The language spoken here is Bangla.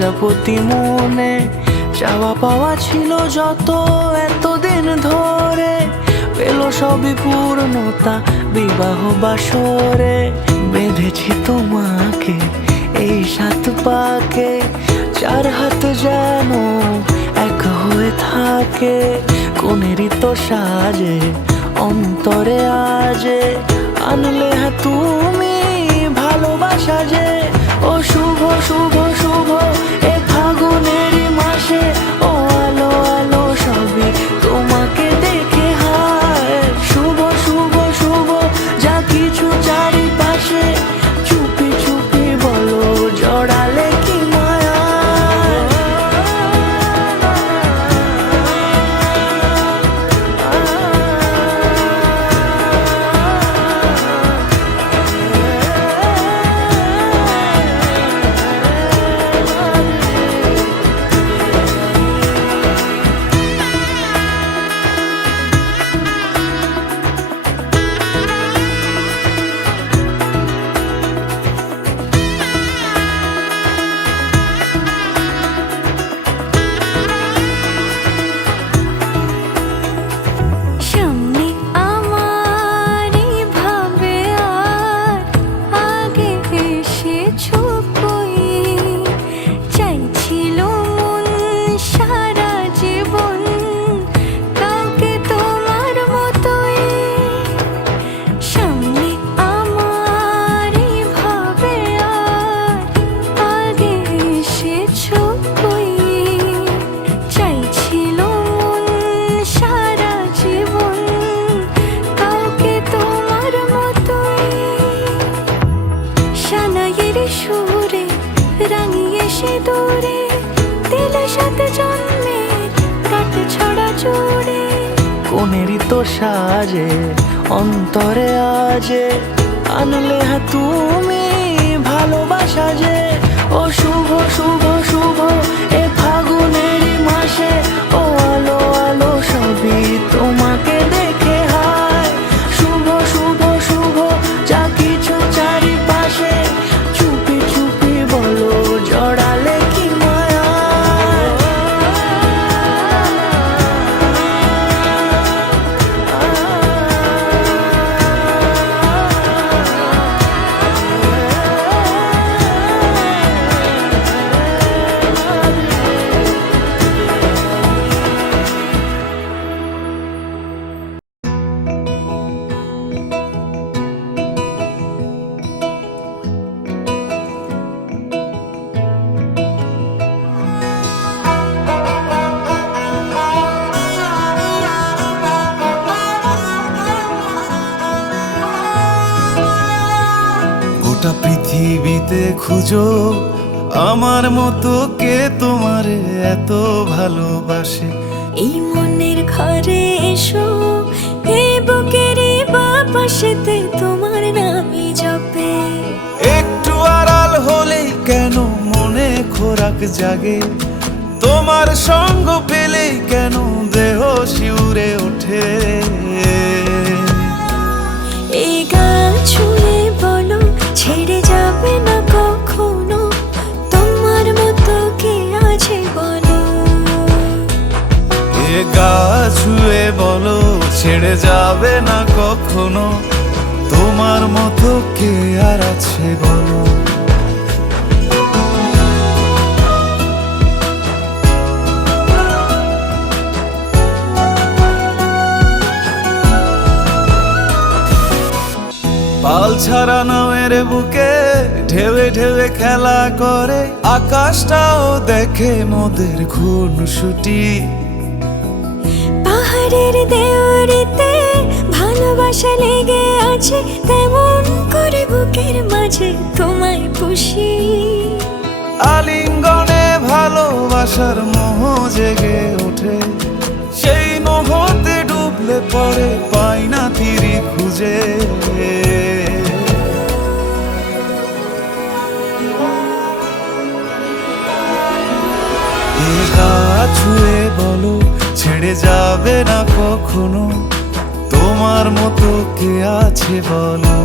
প্রজাপতি মনে চাওয়া পাওয়া ছিল যত এতদিন ধরে, পেল সবই পূর্ণতা বিবাহ বাসরে। বেঁধেছি তোমাকে এই 7 পাকে, 4 হাত যেন এক হয়ে থাকে। কোনেরই তো সাজে অন্তরে আজে, আনলে হ্যাঁ তুমি ভালোবাসা যে। ও শুভ শুভ শুভ এ ফাগুনেরই মাসে, ও আলো আলো সবই তোমাকে দেখে হায়। শুভ শুভ শুভ যা কিছু চারিপাশে, চুপি চুপি বলো জড়ালে কি মায়া। কোনেরই তো সাজে অন্তরে আজে, আনলে হ্যাঁ তুমি ভালোবাসা যে। ও শুভ শুভ শুভ এ ফাগুনেরই মাসে, ও আলো আলো সবই তোমাকে দেখে হায়। শুভ শুভ শুভ যা কিছু চারিপাশে, চুপি চুপি বলো জড়ালে কি মায়া। গোটা পৃথিবীতে খুঁজো আমার মতো কে তোমারে এত ভালোবাসে। এই মনের ঘরে এসো, এই বুকেরই বাপাশেতে তোমার নামই জপে। একটু আড়াল হলেই কেন মনে খোরাক জাগে, তোমার সঙ্গ পেলেই কেন দেহ শিউরে ওঠে। এই গান ছুঁয়ে বলো ছেড়ে যাবে না কখনো, তোমার মতো কে আছে বলো। এ গা ছুঁয়ে বলো ছেড়ে যাবে না কখনো, তোমার মতো কে আর আছে বলো। পাল ছাড়া নামের বুকে ঢেউে ঢেউে খেলা করে, আকাশটাও দেখে মোদের খুনসুটি। পাহাড়ের দেওয়ারিতে ভালোবাসা লেগে আছে, তেমন করে বুকের মাঝে তোমায় পুষি। আলিঙ্গনে ভালোবাসার মোহ জেগে ওঠে, সেই মোহতে ডুবলে পরে পাই না তীরে খুঁজে। ছুঁয়ে বলো ছেড়ে যাবে না কখনো, তোমার মতো কে আছে বলো।